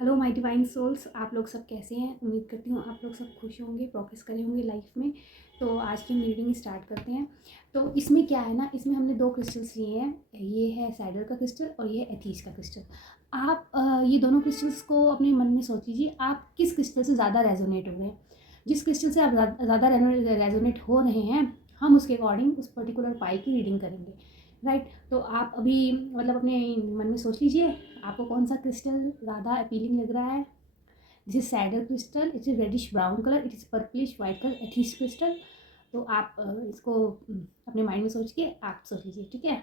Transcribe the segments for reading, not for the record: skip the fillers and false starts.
Hello my divine souls, आप लोग सब कैसे हैं। उम्मीद करती हूँ आप लोग सब खुश होंगे, प्रोग्रेस करे होंगे लाइफ में। तो आज की हम रीडिंग स्टार्ट करते हैं। तो इसमें क्या है ना, इसमें हमने दो क्रिस्टल्स लिए हैं। ये है सैडल का क्रिस्टल और ये है एथीस का क्रिस्टल। आप ये दोनों क्रिस्टल्स को अपने मन में सोच लीजिए, आप किस क्रिस्टल से ज़्यादा रेजोनेट हो रहे हैं। जिस क्रिस्टल से आप ज़्यादा रेजोनेट हो रहे हैं, हम उसके अकॉर्डिंग उस पर्टिकुलर पाई की रीडिंग करेंगे। राइट। तो आप अभी मतलब अपने मन में सोच लीजिए आपको कौन सा क्रिस्टल ज़्यादा अपीलिंग लग रहा है। This is saddle crystal, it is reddish brown colour, it is purplish white colour एथीस क्रिस्टल। तो आप इसको अपने माइंड में सोच के आप सोच लीजिए, ठीक है।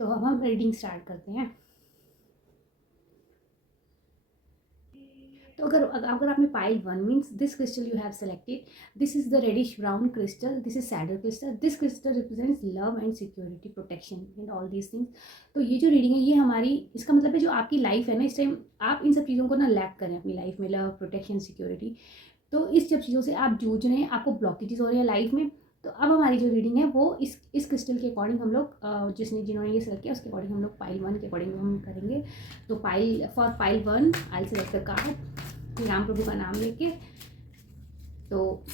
तो अब हम रीडिंग स्टार्ट करते हैं। तो अगर आपने pile one means this crystal you have selected, this is the reddish brown crystal, this is saddle crystal, this crystal represents love and security, protection and all these things. तो ये जो reading है ये हमारी, इसका मतलब है जो आपकी लाइफ है ना, इस टाइम आप इन सब चीज़ों को ना लैक करें अपनी लाइफ में, लव, प्रोटेक्शन, सिक्योरिटी। तो इस सब चीज़ों से आप जूझ रहे हैं, आपको ब्लॉकेजेस हो रहे हैं लाइफ में। तो अब हमारी जो रीडिंग है वो इस क्रिस्टल के अकॉर्डिंग हम लोग जिन्होंने ये सेलेक्ट किया उसके अकॉर्डिंग हम लोग पाइल वन के अकॉर्डिंग हम करेंगे। तो for pile one I select the card Ram Prabhu का नाम लेके। तो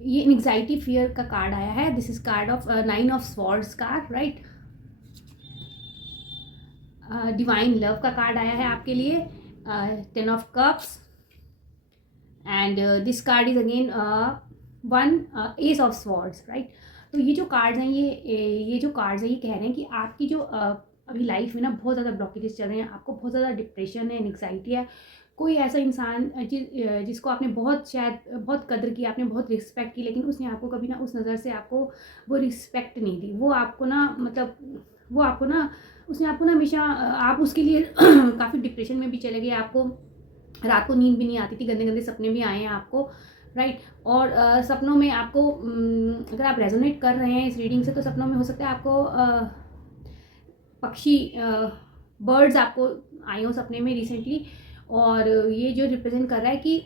ये एंग्जाइटी फियर का कार्ड आया है। This is called of 9 of swords card, right. Divine love का कार्ड आया है आपके लिए, 10 of cups. And this card is again one S of swords, right. तो ये जो कार्ड्स हैं ये जो कार्ड्स हैं ये कह रहे हैं कि आपकी जो अभी लाइफ में ना बहुत ज़्यादा ब्लॉकेजेस चल रहे हैं, आपको बहुत ज़्यादा डिप्रेशन है, एंग्जाइटी है। कोई ऐसा इंसान जिसको आपने बहुत शायद बहुत कदर की, आपने बहुत रिस्पेक्ट की, लेकिन उसने आपको कभी ना उस नज़र से आपको वो रिस्पेक्ट नहीं दी। वो आपको ना मतलब वो आपको ना उसने आपको ना हमेशा आप उसके लिए काफ़ी डिप्रेशन में भी चले गए। आपको रात को नींद भी नहीं आती थी, गंदे गंदे सपने भी आए हैं आपको, राइट। और सपनों में आपको अगर आप रेजोनेट कर रहे हैं इस रीडिंग से, तो सपनों में हो सकता है आपको पक्षी बर्ड्स आपको आए हो सपने में रिसेंटली। और ये जो रिप्रेजेंट कर रहा है कि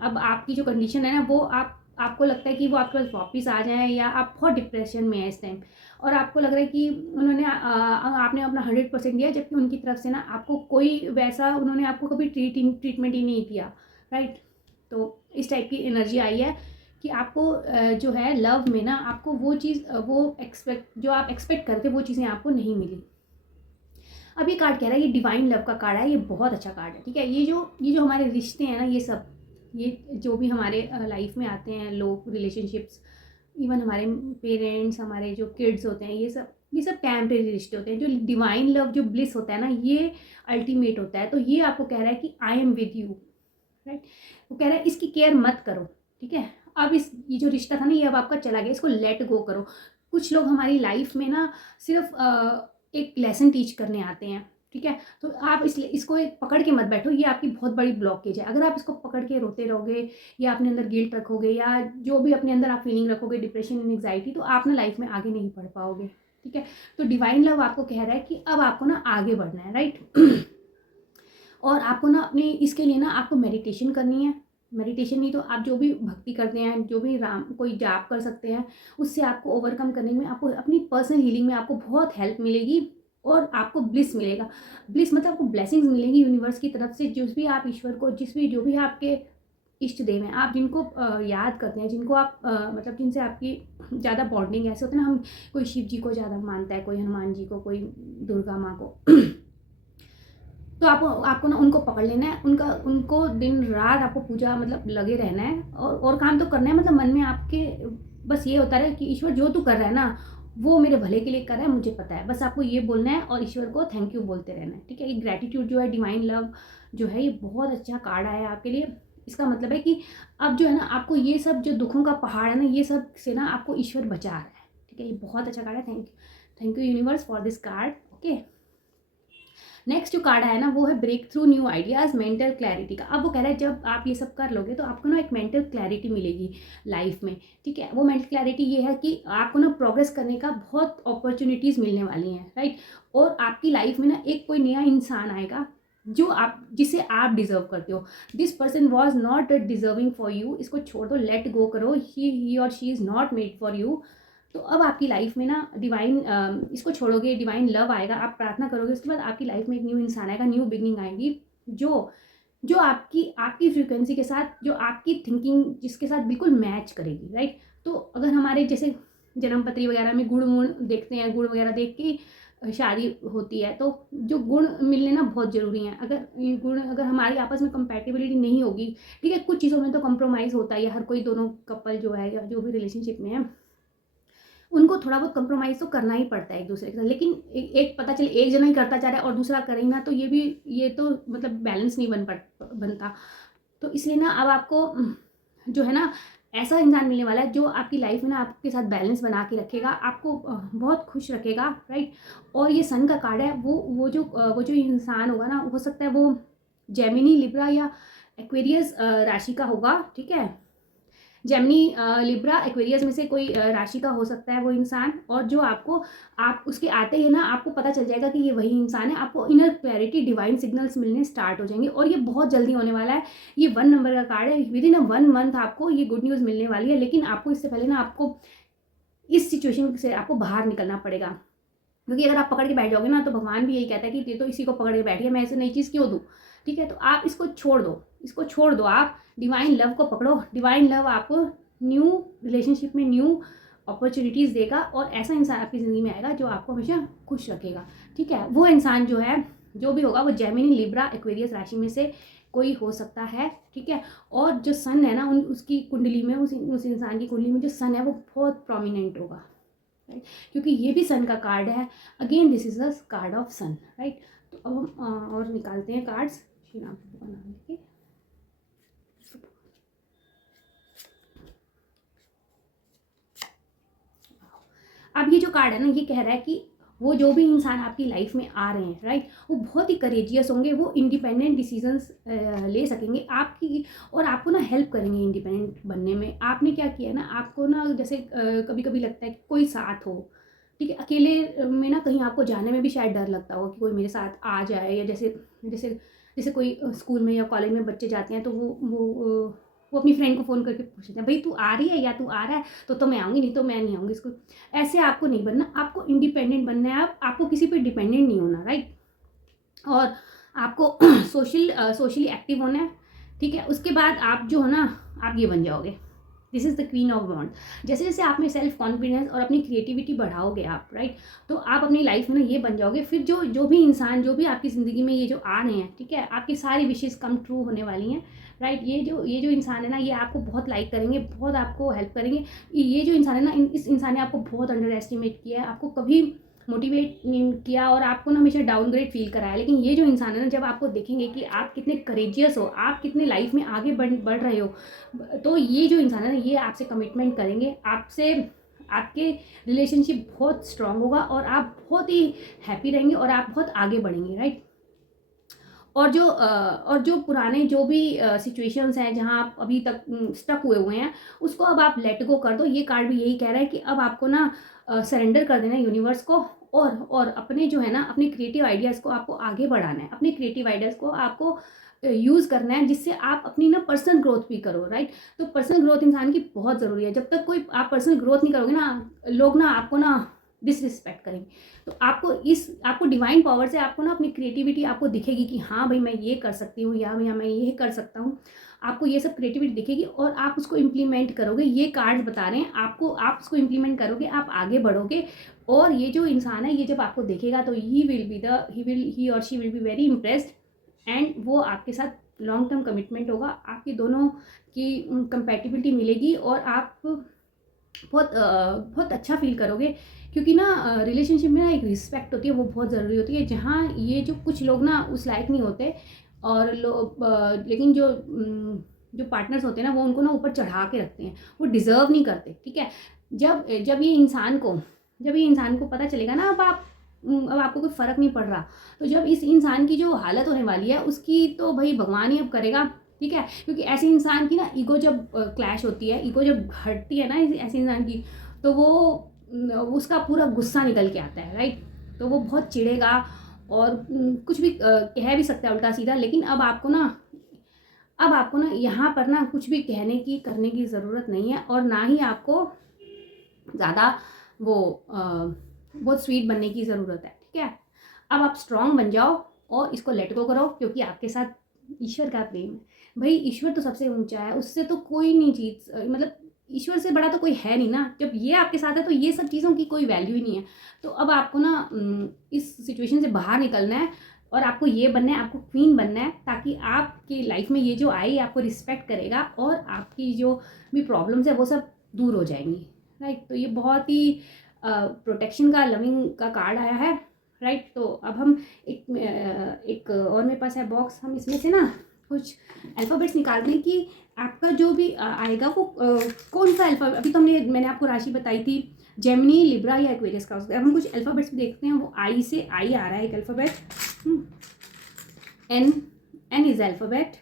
अब आपकी जो कंडीशन है ना वो आपको लगता है कि वो आपके पास वापस आ जाए, या आप बहुत डिप्रेशन में है इस टाइम और आपको लग रहा है कि उन्होंने आपने अपना 100% दिया, जबकि उनकी तरफ से ना आपको कोई वैसा उन्होंने आपको कभी ट्रीटमेंट ही नहीं किया, राइट। तो इस टाइप की एनर्जी आई है कि आपको जो है लव में ना आपको वो चीज़ वो एक्सपेक्ट जो आप एक्सपेक्ट करते वो चीज़ें आपको नहीं मिली। अब ये कार्ड कह रहा है, ये डिवाइन लव का कार्ड है, ये बहुत अच्छा कार्ड है, ठीक है। ये जो हमारे रिश्ते हैं ना, ये सब ये जो भी हमारे लाइफ में आते हैं लोग, रिलेशनशिप्स, इवन हमारे पेरेंट्स, हमारे जो किड्स होते हैं, ये सब टेम्परेरी रिश्ते होते हैं। जो डिवाइन लव, जो ब्लिस होता है ना, ये अल्टीमेट होता है। तो ये आपको कह रहा है कि I am with you, right. वो कह रहा है इसकी केयर मत करो, ठीक है। अब ये जो रिश्ता था ना ये अब आपका चला गया, इसको लेट गो करो। कुछ लोग हमारी लाइफ में ना सिर्फ एक लेसन टीच करने आते हैं, ठीक है। तो आप इसको एक पकड़ के मत बैठो, ये आपकी बहुत बड़ी ब्लॉकेज है। अगर आप इसको पकड़ के रोते रहोगे या अपने अंदर गिल्ट रखोगे या जो भी अपने अंदर आप फीलिंग रखोगे, डिप्रेशन एंड एंग्जाइटी, तो आप ना लाइफ में आगे नहीं बढ़ पाओगे, ठीक है। तो डिवाइन लव आपको कह रहा है कि अब आपको ना आगे बढ़ना है, राइट। और आपको ना अपने इसके लिए ना आपको मेडिटेशन करनी है। मेडिटेशन नहीं तो आप जो भी भक्ति करते हैं, जो भी राम कोई जाप कर सकते हैं, उससे आपको ओवरकम करने में, आपको अपनी पर्सनल हीलिंग में आपको बहुत हेल्प मिलेगी और आपको ब्लिस मिलेगा। ब्लिस मतलब आपको ब्लेसिंग्स मिलेंगी यूनिवर्स की तरफ से। जिस भी आप ईश्वर को, जो भी आपके इष्ट देव हैं, आप जिनको याद करते हैं, जिनको आप मतलब जिनसे आपकी ज़्यादा बॉन्डिंग ऐसे होते हैं ना, हम कोई शिव जी को ज़्यादा मानता है, कोई हनुमान जी को, कोई दुर्गा माँ को तो आपको ना उनको पकड़ लेना है, उनको दिन रात आपको पूजा मतलब लगे रहना है और काम तो करना है। मतलब मन में आपके बस ये होता है कि ईश्वर जो तू कर रहा है ना वो मेरे भले के लिए कर रहा है, मुझे पता है। बस आपको ये बोलना है और ईश्वर को थैंक यू बोलते रहना है, ठीक है। ये ग्रैटिट्यूड जो है, डिवाइन लव जो है, ये बहुत अच्छा कार्ड आया है आपके लिए। इसका मतलब है कि अब जो है ना आपको ये सब जो दुखों का पहाड़ है ना, ये सब से ना आपको ईश्वर बचा रहा है, ठीक है। ये बहुत अच्छा कार्ड है। Thank you universe for this card, okay. Next जो कार्ड है ना वो है breakthrough new ideas, mental clarity का। अब वो कह रहा है जब आप ये सब कर लोगे तो आपको ना एक मेंटल क्लैरिटी मिलेगी लाइफ में, ठीक है। वो मेंटल क्लैरिटी ये है कि आपको ना प्रोग्रेस करने का बहुत अपॉर्चुनिटीज़ मिलने वाली हैं, राइट। और आपकी लाइफ में ना एक कोई नया इंसान आएगा जिसे आप डिजर्व करते हो। This person was not deserving for you, इसको छोड़ दो, लेट गो करो। ही और she is not made for you, तो अब आपकी लाइफ में ना डिवाइन इसको छोड़ोगे, डिवाइन लव आएगा, आप प्रार्थना करोगे, उसके बाद आपकी लाइफ में एक न्यू इंसान आएगा, न्यू बिगनिंग आएगी, जो जो आपकी फ्रीक्वेंसी के साथ, जो आपकी थिंकिंग जिसके साथ बिल्कुल मैच करेगी, राइट। तो अगर हमारे जैसे जन्म पत्री वगैरह में गुण वुण देखते हैं, गुण वगैरह देख के शादी होती है, तो जो गुण मिलने ना बहुत ज़रूरी हैं। अगर ये गुण, अगर हमारी आपस में कंपैटिबिलिटी नहीं होगी, ठीक है, कुछ चीज़ों में तो कंप्रोमाइज़ होता है, हर कोई, दोनों कपल जो है या जो भी रिलेशनशिप में है, उनको थोड़ा बहुत कंप्रोमाइज़ तो करना ही पड़ता है एक दूसरे के साथ। लेकिन एक पता चले एक जना ही करता जा रहा है और दूसरा करे ही ना, तो ये तो मतलब बैलेंस नहीं बनता। तो इसलिए ना अब आपको जो है ना ऐसा इंसान मिलने वाला है जो आपकी लाइफ में ना आपके साथ बैलेंस बना के रखेगा, आपको बहुत खुश रखेगा, राइट। और ये सन का कार्ड है, वो जो इंसान होगा ना, हो सकता है वो जेमिनी, लिब्रा या एक्वेरियस राशि का होगा, ठीक है। जेमिनी, लिब्रा, एक्वेरियस में से कोई राशि का हो सकता है वो इंसान। और जो आप उसके आते ही ना आपको पता चल जाएगा कि ये वही इंसान है। आपको इनर क्लैरिटी, डिवाइन सिग्नल्स मिलने स्टार्ट हो जाएंगे और ये बहुत जल्दी होने वाला है। ये 1 नंबर का कार्ड है, विद इन 1 मंथ आपको ये गुड न्यूज़ मिलने वाली है। लेकिन आपको इससे पहले ना आपको इस सिचुएशन से आपको बाहर निकलना पड़ेगा, क्योंकि अगर आप पकड़ के बैठ जाओगे ना, तो भगवान भी यही कहता है कि ये तो इसी को पकड़ के बैठ गया, मैं ऐसे नई चीज़ क्यों दूँ, ठीक है। तो आप इसको छोड़ दो, आप डिवाइन लव को पकड़ो। डिवाइन लव आपको न्यू रिलेशनशिप में न्यू अपॉर्चुनिटीज़ देगा और ऐसा इंसान आपकी ज़िंदगी में आएगा जो आपको हमेशा खुश रखेगा, ठीक है। वो इंसान जो है, जो भी होगा, वो जेमिनी, लिब्रा, एक्वेरियस राशि में से कोई हो सकता है, ठीक है। और जो सन है ना, उसकी कुंडली में, उस इंसान की कुंडली में जो सन है वो बहुत प्रोमिनेंट होगा, राइट, क्योंकि ये भी सन का कार्ड है। Again this is the card of sun, right. तो अब हम और निकालते हैं कार्ड्स। अब ये जो कार्ड है ना, ये कह रहा है कि वो जो भी इंसान आपकी लाइफ में आ रहे हैं, राइट, वो बहुत ही करेजियस होंगे, वो इंडिपेंडेंट डिसीजंस ले सकेंगे आपकी, और आपको ना हेल्प करेंगे इंडिपेंडेंट बनने में। आपने क्या किया ना, आपको ना जैसे कभी कभी लगता है कि कोई साथ हो, ठीक है। अकेले में ना कहीं आपको जाने में भी शायद डर लगता हो कि कोई मेरे साथ आ जाए, या जैसे जैसे जैसे कोई स्कूल में या कॉलेज में बच्चे जाते हैं तो वो अपनी फ्रेंड को फ़ोन करके पूछते हैं, भाई तू आ रही है या तू आ रहा है, तो मैं आऊँगी, नहीं तो मैं नहीं आऊँगी स्कूल। ऐसे आपको नहीं बनना, आपको इंडिपेंडेंट बनना है। आपको किसी पे डिपेंडेंट नहीं होना, राइट। और आपको सोशली एक्टिव होना है, ठीक है। उसके बाद आप जो हो ना, आप ये बन जाओगे, this is the queen of wand. जैसे जैसे आप में सेल्फ कॉन्फिडेंस और अपनी क्रिएटिविटी बढ़ाओगे आप, राइट, तो आप अपनी लाइफ में ना ये बन जाओगे। फिर जो भी इंसान, जो भी आपकी ज़िंदगी में ये जो आ रहे हैं, ठीक है, आपकी सारी विशेज़ कम ट्रू होने वाली हैं, राइट। ये जो इंसान है ना, ये आपको बहुत लाइक करेंगे, बहुत आपको हेल्प करेंगे। ये जो इंसान है ना, इस इंसान ने आपको बहुत अंडर एस्टिमेट किया है, आपको कभी मोटिवेट नहीं किया और आपको ना हमेशा डाउनग्रेड फील कराया। लेकिन ये जो इंसान है ना, जब आपको देखेंगे कि आप कितने करेजियस हो, आप कितने लाइफ में आगे बढ़ रहे हो, तो ये जो इंसान है ना, ये आपसे कमिटमेंट करेंगे, आपसे आपके रिलेशनशिप बहुत स्ट्रांग होगा और आप बहुत ही हैप्पी रहेंगे और आप बहुत आगे बढ़ेंगे, राइट। और जो पुराने जो भी सिचुएशंस हैं जहाँ आप अभी तक स्टक हुए हैं, उसको अब आप लेट गो कर दो। ये कार्ड भी यही कह रहा है कि अब आपको ना सरेंडर कर देना है यूनिवर्स को, और अपने जो है ना, अपने क्रिएटिव आइडियाज़ को आपको आगे बढ़ाना है। अपने क्रिएटिव आइडियाज़ को आपको यूज़ करना है, जिससे आप अपनी ना पर्सनल ग्रोथ भी करो, राइट। तो पर्सनल ग्रोथ इंसान की बहुत ज़रूरी है। जब तक कोई आप पर्सनल ग्रोथ नहीं करोगे ना, लोग ना आपको ना डिसरिस्पेक्ट करेंगे। तो आपको डिवाइन पावर से आपको ना अपनी क्रिएटिविटी आपको दिखेगी कि हाँ भाई, मैं ये कर सकती हूँ, या मैं ये कर सकता हूँ। आपको ये सब क्रिएटिविटी दिखेगी और आप उसको इम्प्लीमेंट करोगे। ये कार्ड्स बता रहे हैं आपको, आप उसको इम्प्लीमेंट करोगे, आप आगे बढ़ोगे। और ये जो इंसान है, ये जब आपको देखेगा तो ही और she will be very impressed, and वो आपके साथ लॉन्ग टर्म कमिटमेंट होगा। आपकी दोनों की कंपैटिबिलिटी मिलेगी और आप बहुत अच्छा फील करोगे। क्योंकि ना रिलेशनशिप में ना एक रिस्पेक्ट होती है, वो बहुत ज़रूरी होती है। जहाँ ये जो कुछ लोग ना उस लायक नहीं होते, और लेकिन जो पार्टनर्स होते हैं ना, वो उनको ना ऊपर चढ़ा के रखते हैं, वो डिज़र्व नहीं करते, ठीक है। जब ये इंसान को पता चलेगा ना, अब आपको कोई फ़र्क नहीं पड़ रहा, तो जब इस इंसान की जो हालत होने वाली है उसकी, तो भाई भगवान ही अब करेगा, ठीक है। क्योंकि ऐसे इंसान की ना ईगो जब क्लैश होती है, ईगो जब हटती है ना ऐसे इंसान की, तो वो उसका पूरा गुस्सा निकल के आता है, राइट। तो वो बहुत चिढ़ेगा और कुछ भी कह भी सकता है उल्टा सीधा। लेकिन अब आपको ना यहाँ पर ना कुछ भी कहने की करने की ज़रूरत नहीं है, और ना ही आपको ज़्यादा वो बहुत स्वीट बनने की ज़रूरत है, ठीक है। अब आप स्ट्रॉन्ग बन जाओ और इसको लेट गो करो, क्योंकि आपके साथ ईश्वर का प्रेम है। भाई ईश्वर तो सबसे ऊंचा है, उससे तो कोई नहीं चीज़, मतलब ईश्वर से बड़ा तो कोई है नहीं ना। जब ये आपके साथ है तो ये सब चीज़ों की कोई वैल्यू ही नहीं है। तो अब आपको ना इस सिचुएशन से बाहर निकलना है और आपको ये बनना है, आपको क्वीन बनना है, ताकि आपकी लाइफ में ये जो आई आपको रिस्पेक्ट करेगा और आपकी जो भी प्रॉब्लम्स है वो सब दूर हो जाएंगी, राइट। तो ये बहुत ही प्रोटेक्शन का, लविंग का कार्ड आया है, राइट। तो अब हम एक और मेरे पास है बॉक्स, हम इसमें से ना कुछ अल्फ़ाबेट्स निकाल दें कि आपका जो भी आएगा वो कौन सा अल्फ़ाबेट। अभी तो मैंने आपको राशि बताई थी जेमिनी, लिब्रा या एक्वेरियस का। उसका हम कुछ अल्फ़ाबेट्स देखते हैं। वो आई से आई आ रहा है एक अल्फ़ाबेट, एन इज अल्फ़ाबेट,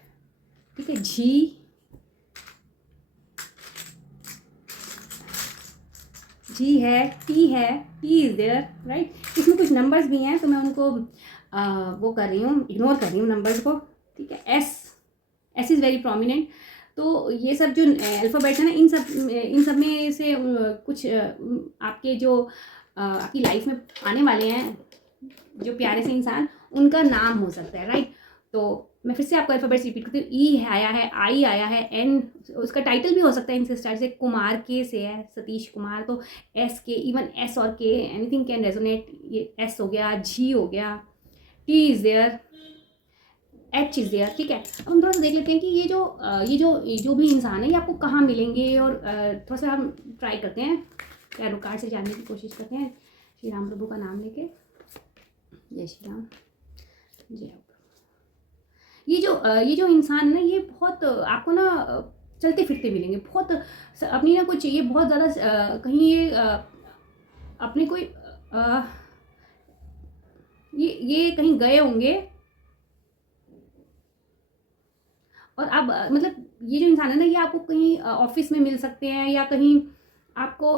ठीक है। जी है, टी इज़ देयर, राइट। इसमें कुछ नंबर्स भी हैं तो मैं उनको वो कर रही हूँ, इग्नोर कर रही हूँ नंबर्स को, ठीक है। S is very prominent. तो ये सब जो अल्फ़ाबेट्स है ना, इन सब में से कुछ आपके जो आपकी लाइफ में आने वाले हैं जो प्यारे से इंसान, उनका नाम हो सकता है, राइट। तो मैं फिर से आपको अल्फ़ाबेट्स रिपीट करती हूँ। ई आया है, आई आया है, एन उसका टाइटल भी हो सकता है इनसे स्टार्ट, से कुमार के से है, सतीश कुमार। तो एस के, इवन एस और के, एनीथिंग कैन रेजोनेट। ये एस हो गया, जी हो गया, T is there, H is there, ठीक है। अब हम थोड़ा सा देख लेते हैं कि ये जो भी इंसान है ये आपको कहाँ मिलेंगे, और थोड़ा सा हम ट्राई करते हैं, टैरो कार्ड से जानने की कोशिश करते हैं। श्री राम प्रभु का नाम लेके, जय श्री राम, जय। ये जो इंसान है ना, ये बहुत आपको ना चलते फिरते मिलेंगे, बहुत अपनी ना कुछ, ये बहुत ज़्यादा कहीं ये अपने कोई ये कहीं गए होंगे, और अब मतलब ये जो इंसान है ना, ये आपको कहीं ऑफिस में मिल सकते हैं, या कहीं आपको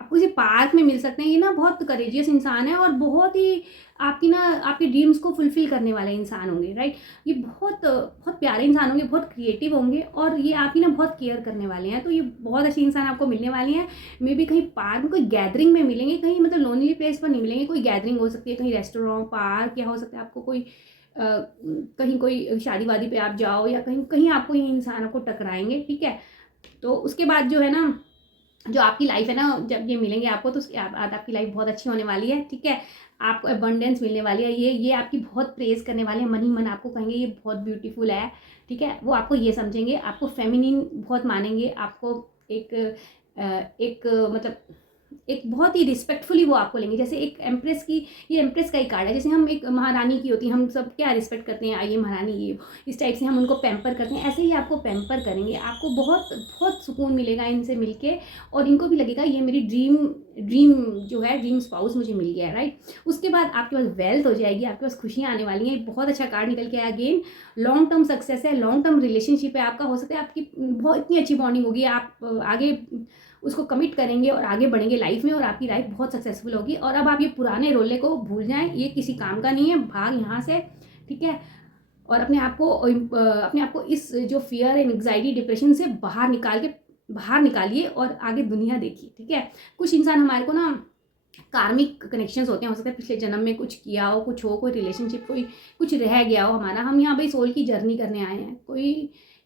आपको किसी पार्क में मिल सकते हैं। ये ना बहुत करेजियस इंसान है और बहुत ही आपकी ड्रीम्स को फुलफिल करने वाले इंसान होंगे, राइट। ये बहुत बहुत प्यारे इंसान होंगे, बहुत क्रिएटिव होंगे, और ये आपकी ना बहुत केयर करने वाले हैं। तो ये बहुत अच्छे इंसान आपको मिलने वाले हैं। मे बी कहीं पार्क में, कोई गैदरिंग में मिलेंगे, कहीं मतलब लोनली प्लेस पर नहीं मिलेंगे। कोई गैदरिंग हो सकती है, कहीं रेस्टोरेंट, पार्क, या हो सकता है आपको कोई कहीं कोई शादी वादी पे आप जाओ, या कहीं कहीं आपको ये इंसान आपको टकराएंगे, ठीक है। तो उसके बाद जो है ना, जो आपकी लाइफ है ना, जब ये मिलेंगे आपको तो उसके बाद आपकी लाइफ बहुत अच्छी होने वाली है, ठीक है। आपको अबंडेंस मिलने वाली है। ये आपकी बहुत प्रेज करने वाले हैं, मन ही मन आपको कहेंगे ये बहुत ब्यूटीफुल है, ठीक है। वो आपको ये समझेंगे, आपको फेमिनिन बहुत मानेंगे, आपको एक मतलब एक बहुत ही रिस्पेक्टफुली वो आपको लेंगे। जैसे एक एम्प्रेस की, ये एम्प्रेस का ही कार्ड है। जैसे हम एक महारानी की होती है, हम सब क्या रिस्पेक्ट करते हैं, आइए महारानी, ये इस टाइप से हम उनको पैम्पर करते हैं। ऐसे ही आपको पैम्पर करेंगे, आपको बहुत बहुत सुकून मिलेगा इनसे मिलके, और इनको भी लगेगा ये मेरी ड्रीम जो है, ड्रीम स्पाउस मुझे मिल गया है, राइट। उसके बाद आपके पास वेल्थ हो जाएगी, आपके पास खुशियाँ आने वाली हैं। बहुत अच्छा कार्ड निकल के आया अगेन। लॉन्ग टर्म सक्सेस है, लॉन्ग टर्म रिलेशनशिप है आपका। हो सकता है आपकी बहुत इतनी अच्छी बॉन्डिंग होगी, आप आगे उसको कमिट करेंगे और आगे बढ़ेंगे लाइफ में, और आपकी लाइफ बहुत सक्सेसफुल होगी। और अब आप ये पुराने रोले को भूल जाएं, ये किसी काम का नहीं है, भाग यहाँ से, ठीक है। और अपने आप को इस जो फियर एंड एंग्जाइटी, डिप्रेशन से बाहर निकालिए और आगे दुनिया देखिए, ठीक है। कुछ इंसान हमारे को ना कार्मिक कनेक्शंस होते हैं, हो सकता है पिछले जन्म में कुछ किया हो, कुछ हो, कोई रिलेशनशिप, कोई कुछ रह गया हो हमारा। हम यहाँ भाई सोल की जर्नी करने आए हैं।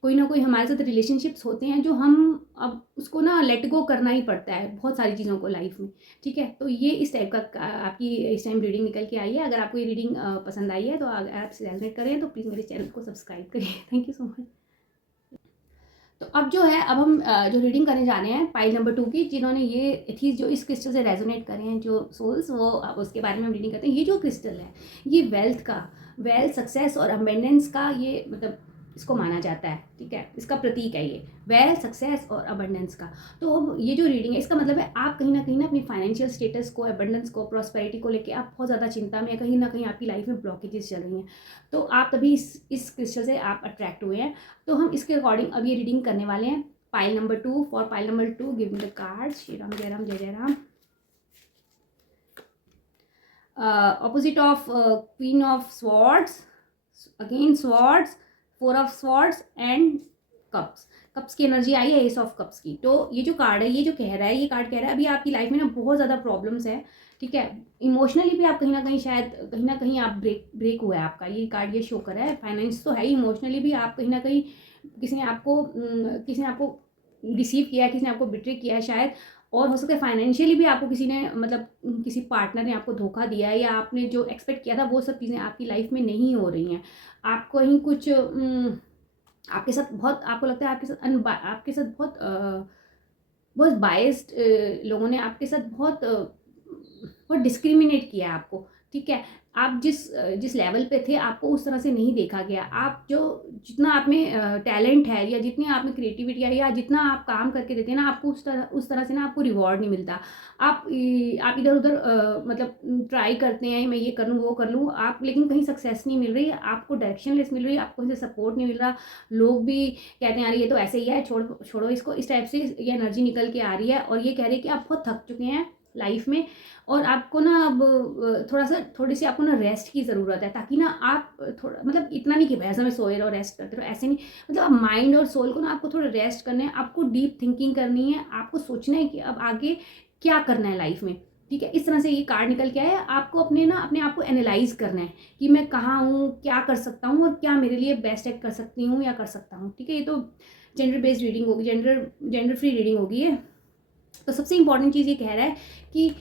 कोई ना कोई हमारे साथ रिलेशनशिप्स होते हैं जो हम अब उसको ना लेट गो करना ही पड़ता है, बहुत सारी चीज़ों को लाइफ में, ठीक है। तो ये इस टाइप का आपकी इस टाइम रीडिंग निकल के आई है। अगर आपको ये रीडिंग पसंद आई है तो अगर आप रेजोनेट करें तो प्लीज़ मेरे चैनल को सब्सक्राइब करिए। Thank you so much. तो अब जो है, अब हम जो रीडिंग करने जा रहे हैं पाइल नंबर 2 की, जिन्होंने ये थी जो इस क्रिस्टल से रेजोनेट कर रहे हैं जो सोल्स, वो अब उसके बारे में हम रीडिंग करते हैं। ये जो क्रिस्टल है, ये वेल्थ, सक्सेस और अबेंडेंस का ये मतलब इसको माना जाता है, ठीक है। इसका प्रतीक है ये वेल्थ, सक्सेस और अबंडेंस का। तो अब ये जो रीडिंग है, इसका मतलब है आप कहीं ना अपनी फाइनेंशियल स्टेटस को, अबंडेंस को, प्रॉस्पेरिटी को लेके आप बहुत ज़्यादा चिंता में, कहीं ना कहीं आपकी लाइफ में ब्लॉकेजेस चल रही हैं। तो आप तभी इस क्रिस्टल से आप अट्रैक्ट हुए हैं। तो हम इसके अकॉर्डिंग अब ये रीडिंग करने वाले हैं। Pile number 2, for pile number 2 give me the card. Shri Ram, जय राम, जय जय Ram. Opposite of queen of swords, again swords, 4 of swords and cups, cups की एनर्जी आई है एस ऑफ कप्स की। तो ये जो कार्ड है, ये जो कह रहा है, ये कार्ड कह रहा है अभी आपकी लाइफ में ना बहुत ज़्यादा प्रॉब्लम्स है, ठीक है। इमोशनली भी आप कहीं ना कहीं शायद कहीं ना कहीं आप ब्रेक हुआ है आपका, ये कार्ड ये शो कर रहा है। फाइनेंस तो है ही, इमोशनली भी आप कहीं ना कहीं किसी ने आपको रिसीव किया है, किसी ने आपको बिट्रे किया है शायद। और हो सकता है फाइनेंशियली भी आपको किसी ने मतलब किसी पार्टनर ने आपको धोखा दिया है, या आपने जो एक्सपेक्ट किया था वो सब चीज़ें आपकी लाइफ में नहीं हो रही हैं। आप कहीं कुछ आपके साथ बहुत, आपको लगता है आपके साथ बहुत बायस्ड लोगों ने आपके साथ बहुत डिस्क्रिमिनेट किया है आपको, ठीक है। आप जिस लेवल पे थे आपको उस तरह से नहीं देखा गया। आप जितना आप में टैलेंट है, या जितनी आप में क्रिएटिविटी है, या जितना आप काम करके देते हैं ना, आपको उस तरह से ना आपको रिवॉर्ड नहीं मिलता। आप इधर उधर मतलब ट्राई करते हैं, मैं ये कर लूँ वो कर लूँ, आप लेकिन कहीं सक्सेस नहीं मिल रही, आपको डायरेक्शनलेस मिल रही है, आपको कहीं से सपोर्ट नहीं मिल रहा। लोग भी कहते हैं यार ये तो ऐसे ही है, छोड़ो इसको, इस टाइप से ये एनर्जी निकल के आ रही है। और ये कह रही है कि आप बहुत थक चुके हैं लाइफ में, और आपको ना अब थोड़ी सी आपको ना रेस्ट की ज़रूरत है, ताकि ना आप थोड़ा मतलब इतना नहीं कि भैंसा में सोए रहो रेस्ट करते रहो, ऐसे नहीं। मतलब आप माइंड और सोल को ना आपको थोड़ा रेस्ट करना है, आपको डीप थिंकिंग करनी है, आपको सोचना है कि अब आगे क्या करना है लाइफ में, ठीक है। इस तरह से ये कार्ड निकल के आया है। आपको अपने आप को एनालाइज करना है कि मैं कहाँ हूँ, क्या कर सकता हूँ, और क्या मेरे लिए बेस्ट एक्ट कर सकती हूँ या कर सकता हूँ, ठीक है। ये तो जेंडर बेस्ड रीडिंग होगी, जेंडर फ्री रीडिंग होगी ये। तो सबसे इंपॉर्टेंट चीज़ ये कह रहा है कि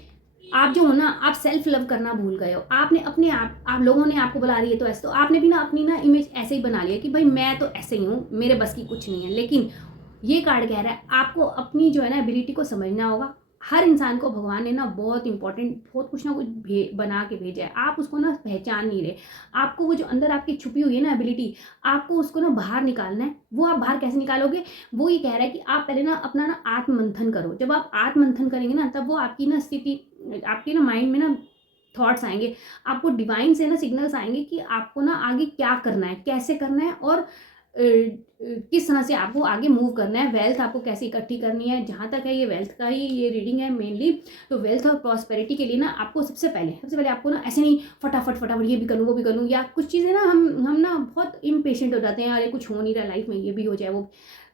आप जो हो ना, आप सेल्फ लव करना भूल गए हो। आपने अपने आप लोगों ने आपको बुला रही है तो ऐसे, तो आपने भी ना अपनी ना इमेज ऐसे ही बना लिया कि भाई मैं तो ऐसे ही हूँ, मेरे बस की कुछ नहीं है। लेकिन ये कार्ड कह रहा है आपको अपनी जो है ना एबिलिटी को समझना होगा। हर इंसान को भगवान ने ना बहुत इंपॉर्टेंट, बहुत कुछ ना कुछ बना के भेजा है, आप उसको ना पहचान नहीं रहे। आपको वो जो अंदर आपकी छुपी हुई है ना एबिलिटी, आपको उसको ना बाहर निकालना है। वो आप बाहर कैसे निकालोगे, वो ये कह रहा है कि आप पहले ना अपना ना आत्ममंथन करो। जब आप आत्ममंथन करेंगे ना, तब वो आपकी ना स्थिति, आपके ना माइंड में ना थॉट्स आएंगे, आपको डिवाइन से ना सिग्नल्स आएंगे कि आपको ना आगे क्या करना है, कैसे करना है, और किस तरह से आपको आगे मूव करना है। वेल्थ आपको कैसे इकट्ठी करनी है, जहाँ तक है ये वेल्थ का ही ये रीडिंग है मेनली। तो वेल्थ और प्रॉस्पेरिटी के लिए ना आपको सबसे पहले आपको ना ऐसे नहीं फटाफट ये भी कर लूँ वो भी कर लूँ, या कुछ चीज़ें ना हम ना बहुत इम्पेशेंट हो जाते हैं, अरे कुछ हो नहीं रहा लाइफ में, ये भी हो जाए वो।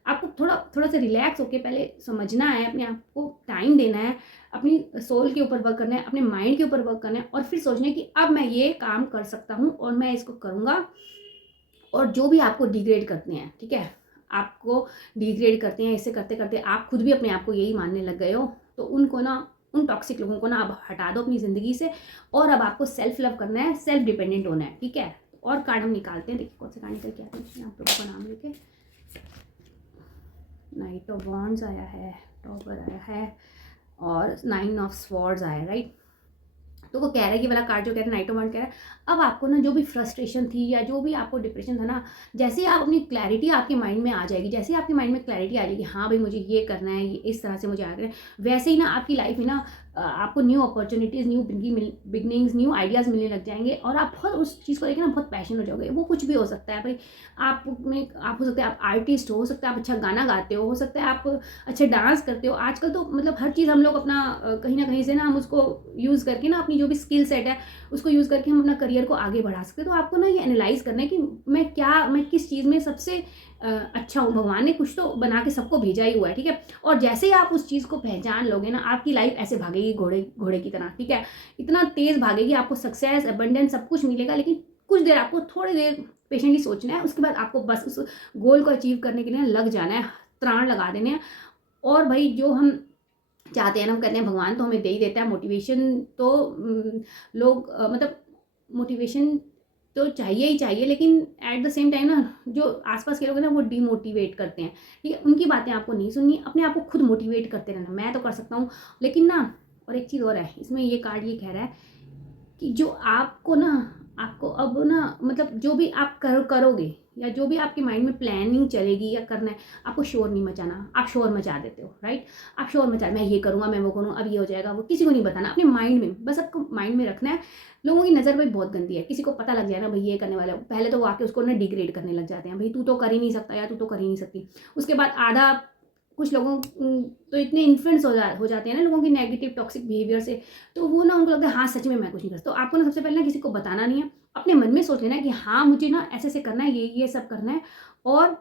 आपको थोड़ा सा रिलैक्स होकर पहले समझना है, अपने आप को टाइम देना है, अपनी सोल के ऊपर वर्क करना है, अपने माइंड के ऊपर वर्क करना है, और फिर सोचना है कि अब मैं ये काम कर सकता हूँ और मैं इसको करूँगा। और जो भी आपको डिग्रेड करते हैं, ठीक है, आपको डिग्रेड करते हैं, ऐसे करते करते आप खुद भी अपने आप को यही मानने लग गए हो, तो उनको ना, उन टॉक्सिक लोगों को ना अब हटा दो अपनी ज़िंदगी से। और अब आपको सेल्फ लव करना है, सेल्फ डिपेंडेंट होना है, ठीक है। और कार्ड हम निकालते हैं, देखिए कौन से कार्ड निकल के आते हैं आप लोगों का नाम लेके। नाइट ऑफ वॉन्ड्स आया है, टॉपर आया है, और 9 ऑफ स्वॉर्ड्स आया है, राइट। तो वो कह रहा है, ये वाला कार्ड जो कह रहा है नाइट ऑफ वॉन्ड कह रहा है, अब आपको ना जो भी फ्रस्ट्रेशन थी या जो भी आपको डिप्रेशन था ना, जैसे ही आप अपनी क्लैरिटी आपके माइंड में आ जाएगी, जैसे ही आपके माइंड में क्लैरिटी आ जाएगी, हाँ भाई मुझे ये करना है, ये इस तरह से मुझे आ रहा है, वैसे ही ना आपकी लाइफ में ना आपको new opportunities, new beginnings, new ideas मिलने लग जाएंगे, और आप बहुत उस चीज़ को लेकर ना बहुत पैशन हो जाओगे। वो कुछ भी हो सकता है भाई, आप हो सकता है आप आर्टिस्ट हो सकता है आप अच्छा गाना गाते हो सकता है आप अच्छा डांस करते हो। आजकल तो मतलब हर चीज़ हम लोग अपना कहीं ना कहीं से ना हम उसको यूज़ करके ना, अपनी जो भी स्किल सेट है उसको यूज़ करके हम अपना करियर को आगे बढ़ा सकते हैं। तो आपको ना ये एनालाइज करना है कि मैं किस चीज़ में सबसे अच्छा हूँ। भगवान ने कुछ तो बना के सबको भेजा ही हुआ है, ठीक है। और जैसे ही आप उस चीज़ को पहचान लोगे ना, आपकी लाइफ ऐसे भागेगी घोड़े की तरह, ठीक है। इतना तेज़ भागेगी, आपको सक्सेस, अबंडेंस सब कुछ मिलेगा, लेकिन कुछ देर आपको थोड़ी देर पेशेंटली सोचना है, उसके बाद आपको बस उस गोल को अचीव करने के लिए लग जाना है, त्राण लगा देने हैं। और भाई जो हम चाहते हैं ना, हम कहते हैं भगवान तो हमें दे ही देता है मोटिवेशन। तो लोग मतलब मोटिवेशन तो चाहिए ही चाहिए, लेकिन एट द सेम टाइम ना जो आसपास के लोग हैं ना वो डीमोटिवेट करते हैं, ठीक है। उनकी बातें आपको नहीं सुननी, अपने आप को खुद मोटिवेट करते रहना, मैं तो कर सकता हूँ। लेकिन ना, और एक चीज़ और है इसमें, ये कार्ड ये कह रहा है कि जो आपको अब ना मतलब जो भी आप करोगे, या जो भी आपके माइंड में प्लानिंग चलेगी या करना है, आपको शोर नहीं मचाना। आप शोर मचा देते हो, राइट। आप शोर मचा, मैं ये करूँगा, मैं वो करूँगा, अब ये हो जाएगा, वो किसी को नहीं बताना, अपने माइंड में बस आपको माइंड में रखना है। लोगों की नज़र भाई बहुत गंदी है, किसी को पता लग जाए ना भाई ये करने वाला है, पहले तो वो आके उसको ना डिग्रेड करने लग जाते हैं, भाई तू तो कर ही नहीं सकता या तू तो कर ही नहीं सकती। उसके बाद आधा कुछ लोगों तो इतने इन्फ्लुएंस हो जाते हैं ना लोगों की नेगेटिव टॉक्सिक बिहेवियर से, तो वो ना उनको लगता है हाँ सच में मैं कुछ नहीं कर सकता। तो आपको ना सबसे पहले ना किसी को बताना नहीं है, अपने मन में सोच लेना है कि हाँ मुझे ना ऐसे ऐसे करना है, ये सब करना है। और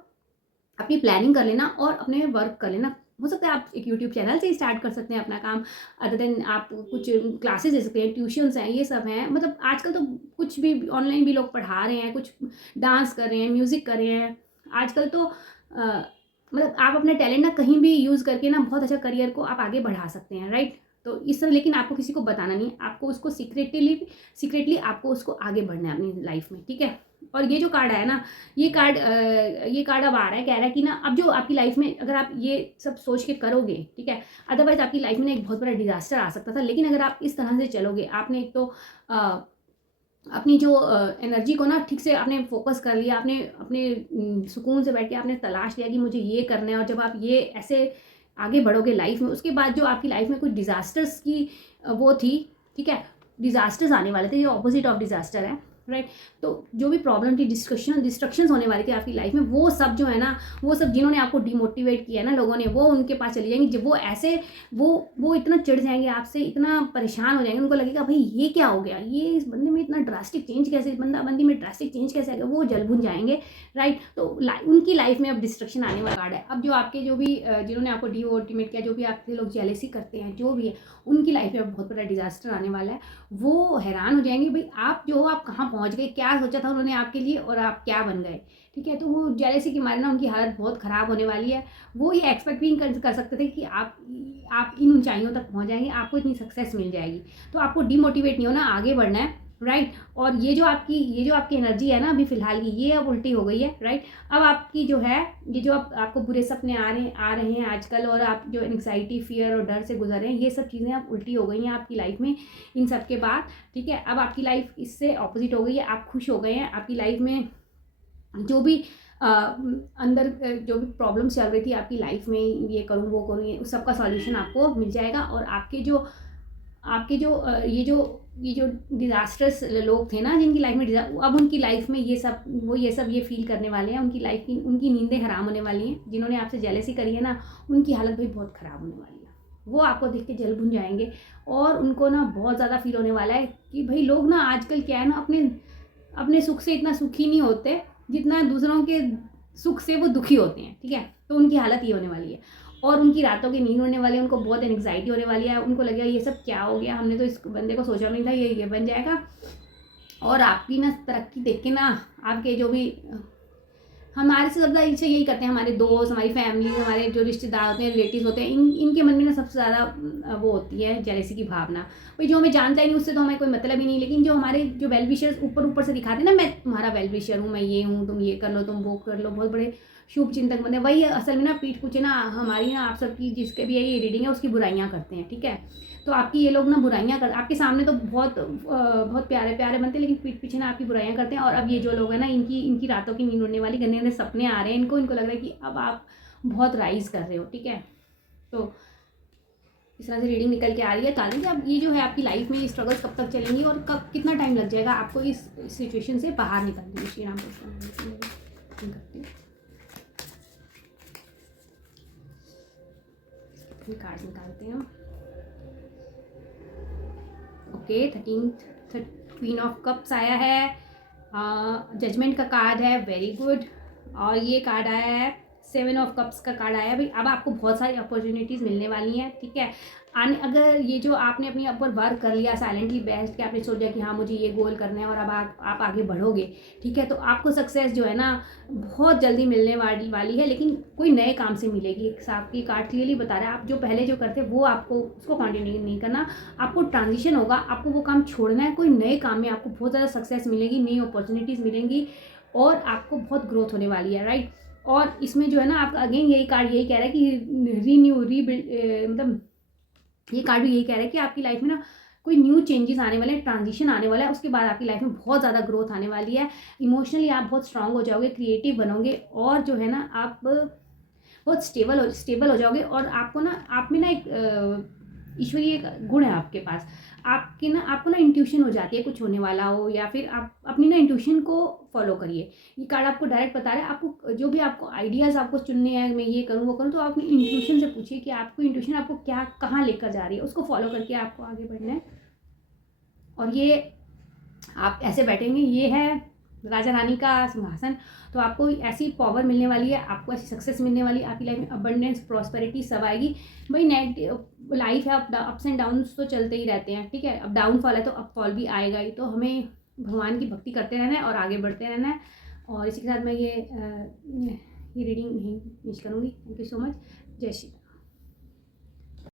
अपनी प्लानिंग कर लेना और अपने वर्क कर लेना। हो सकता है आप एक यूट्यूब चैनल से स्टार्ट कर सकते हैं अपना काम, अदर देन आप कुछ क्लासेस दे सकते हैं, ट्यूशन्स हैं, ये सब हैं। मतलब आजकल तो कुछ भी ऑनलाइन भी लोग पढ़ा रहे हैं, कुछ डांस कर रहे हैं, म्यूज़िक कर रहे हैं। आजकल तो मतलब आप अपने टैलेंट ना कहीं भी यूज़ करके ना बहुत अच्छा करियर को आप आगे बढ़ा सकते हैं, राइट? तो इस तरह, लेकिन आपको किसी को बताना नहीं है, आपको उसको सीक्रेटली आपको उसको आगे बढ़ना है अपनी लाइफ में, ठीक है? और ये जो कार्ड आया ना, ये कार्ड अब आ रहा है, कह रहा है कि ना अब जो आपकी लाइफ में अगर आप ये सब सोच के करोगे, ठीक है, अदरवाइज आपकी लाइफ में एक बहुत बड़ा डिजास्टर आ सकता था। लेकिन अगर आप इस तरह से चलोगे, आपने एक तो अपनी जो एनर्जी को ना ठीक से आपने फोकस कर लिया, आपने अपने सुकून से बैठ के आपने तलाश लिया कि मुझे ये करना है, और जब आप ये ऐसे आगे बढ़ोगे लाइफ में, उसके बाद जो आपकी लाइफ में कुछ डिजास्टर्स की वो थी, ठीक है, डिजास्टर्स आने वाले थे, ये ऑपोजिट ऑफ डिजास्टर है, राइट? तो जो भी प्रॉब्लम थी, डिस्ट्रक्शंस होने वाली थी आपकी लाइफ में, वो सब जो है ना, वो सब जिन्होंने आपको डिमोटिवेट किया ना लोगों ने, वो उनके पास चली जाएंगी। जब वो ऐसे वो इतना चिढ़ जाएंगे आपसे, इतना परेशान हो जाएंगे, उनको लगेगा भाई ये क्या हो गया, ये इस बंदे में इतना ड्रास्टिक चेंज कैसे, इस बंदी में ड्रास्टिक चेंज कैसे आ गया, वो जल भुन जाएंगे, राइट? तो उनकी लाइफ में अब डिस्ट्रक्शन आने वाला कार्ड है। अब जो आपके जो भी जिन्होंने आपको डिमोटिवेट किया, जो भी आपके लोग जेलेसी करते हैं, जो भी है, उनकी लाइफ में अब बहुत बड़ा डिजास्टर आने वाला है। वो हैरान हो जाएंगे भाई आप जो हो, आप कहाँ पहुँच गए, क्या सोचा था उन्होंने आपके लिए और आप क्या बन गए, ठीक है? तो वो जेलेसी के मारे ना उनकी हालत बहुत ख़राब होने वाली है। वो ये एक्सपेक्ट भी कर सकते थे कि आप इन ऊंचाइयों तक पहुँच जाएंगे, आपको इतनी सक्सेस मिल जाएगी। तो आपको डिमोटिवेट नहीं होना, आगे बढ़ना है, राइट? और ये जो आपकी एनर्जी है ना अभी फ़िलहाल की, ये अब उल्टी हो गई है, राइट? अब आपकी जो है, ये जो आपको बुरे सपने आ रहे हैं आजकल, और आप जो एंग्जाइटी, फियर और डर से गुजर रहे हैं, ये सब चीज़ें अब उल्टी हो गई हैं आपकी लाइफ में इन सब के बाद, ठीक है? अब आपकी लाइफ इससे ऑपोजिट हो गई है, आप खुश हो गए हैं। आपकी लाइफ में जो भी अंदर जो भी प्रॉब्लम्स चल रही थी आपकी लाइफ में, ये करूँ वो करूँ, ये उस सब का सॉल्यूशन आपको मिल जाएगा। और ये जो डिजास्टर्स लोग थे ना जिनकी लाइफ में अब उनकी लाइफ में ये फील करने वाले हैं, उनकी लाइफ की उनकी नींदें हराम होने वाली हैं। जिन्होंने आपसे जेलेसी करी है ना, उनकी हालत भी बहुत ख़राब होने वाली है। वो आपको देख के जल भुन जाएंगे, और उनको ना बहुत ज़्यादा फील होने वाला है कि भाई लोग ना आजकल क्या है ना, अपने सुख से इतना सुखी नहीं होते जितना दूसरों के सुख से वो दुखी होते हैं, ठीक है? तो उनकी हालत ये होने वाली है, और उनकी रातों की नींद होने वाली है, उनको बहुत एंग्जाइटी होने वाली है, उनको लगेगा ये सब क्या हो गया, हमने तो इस बंदे को सोचा नहीं था ये बन जाएगा। और आपकी ना तरक्की देख के ना आपके जो भी हमारे से ज़्यादा इच्छा यही करते हैं, हमारे दोस्त, हमारी फैमिली, हमारे जो रिश्तेदार होते हैं, रिलेटिव होते हैं, इनके मन में ना सबसे ज़्यादा वो होती है जेलेसी की भावना। भाई जो हमें जानता ही नहीं उससे तो हमें कोई मतलब ही नहीं, लेकिन जो हमारे जो वेल विशर्स ऊपर से दिखाते हैं ना, मैं तुम्हारा वेल विशर हूँ, मैं ये हूँ, तुम ये कर लो, तुम वो कर लो, बहुत बड़े शुभ चिंतक बने, वही असल में ना पीठ पीछे ना हमारी ना आप सबकी जिसके भी ये रीडिंग है उसकी बुराइयाँ करते हैं, ठीक है? तो आपकी ये लोग ना बुराइयाँ कर, आपके सामने तो बहुत प्यारे प्यारे बनते हैं, लेकिन पीठ पीछे ना आपकी बुराइयाँ करते हैं। और अब ये जो लोग हैं ना, इनकी रातों की नींद उड़ने वाली, गंदे गंदे सपने आ रहे हैं इनको लग रहा है कि अब आप बहुत राइज कर रहे हो, ठीक है? तो इस तरह से रीडिंग निकल के आ रही है। ताली कि अब ये जो है आपकी लाइफ में स्ट्रगल्स कब तक चलेंगी और कब कितना टाइम लग जाएगा आपको इस सिचुएशन से बाहर निकलने में। श्री राम कृष्ण। कार्ड निकालते हैं। Okay, 13th queen of cups आया है, जजमेंट का कार्ड है, वेरी गुड। और ये कार्ड आया है 7 ऑफ कप्स का कार्ड आया है। भाई अब आपको बहुत सारी अपॉर्चुनिटीज़ मिलने वाली हैं, ठीक है? अगर ये जो आपने अपने ऊपर वर्क कर लिया साइलेंटली बैठ के, आपने सोचा कि हाँ मुझे ये गोल करना है, और अब आप आगे बढ़ोगे, ठीक है? तो आपको सक्सेस जो है ना बहुत जल्दी मिलने वाली है, लेकिन कोई नए काम से मिलेगी। आपकी कार्ड क्लियरली बता रहा है, आप जो पहले जो करते वो आपको उसको कंटिन्यू नहीं करना, आपको ट्रांजिशन होगा, आपको वो काम छोड़ना है। कोई नए काम में आपको बहुत ज़्यादा सक्सेस मिलेगी, नई अपॉर्चुनिटीज़ मिलेंगी, और आपको बहुत ग्रोथ होने वाली है, राइट? और इसमें जो है ना आपका अगेन यही कार्ड यही कह रहा है कि रीबिल्ड, मतलब ये कार्ड भी यही कह रहा है कि आपकी लाइफ में ना कोई न्यू चेंजेस आने वाले हैं, ट्रांजिशन आने वाला है, उसके बाद आपकी लाइफ में बहुत ज़्यादा ग्रोथ आने वाली है। इमोशनली आप बहुत स्ट्रांग हो जाओगे, क्रिएटिव बनोगे, और जो है ना आप बहुत स्टेबल हो जाओगे। और आपको ना आप में ना एक ईश्वरीय एक गुण है आपके पास, आपको ना इंट्यूशन हो जाती है कुछ होने वाला हो, या फिर आप अपनी ना इंट्यूशन को फॉलो करिए। ये कार्ड आपको डायरेक्ट बता रहा है, आपको जो भी आपको आइडियाज़ आपको चुनने हैं, मैं ये करूँ वो करूँ, तो आप अपनी इंट्यूशन से पूछिए कि आपको इंट्यूशन आपको क्या कहाँ लेकर जा रही है, उसको फॉलो करके आपको आगे बढ़ना है। और ये आप ऐसे बैठेंगे, ये है राजा रानी का सिंहासन। तो आपको ऐसी पावर मिलने वाली है, आपको ऐसी सक्सेस मिलने वाली है, आपकी लाइफ में अबंडेंस प्रॉस्पेरिटी सब आएगी। भाई नेगेटिव लाइफ है, अप्स एंड डाउन्स तो चलते ही रहते हैं, ठीक है। अब डाउनफॉल है तो अपफॉल भी आएगा ही। तो हमें भगवान की भक्ति करते रहना है और आगे बढ़ते रहना है। और इसी के साथ मैं ये रीडिंग यहीं फिनिश करूँगी। Thank you so much. जय श्री राम।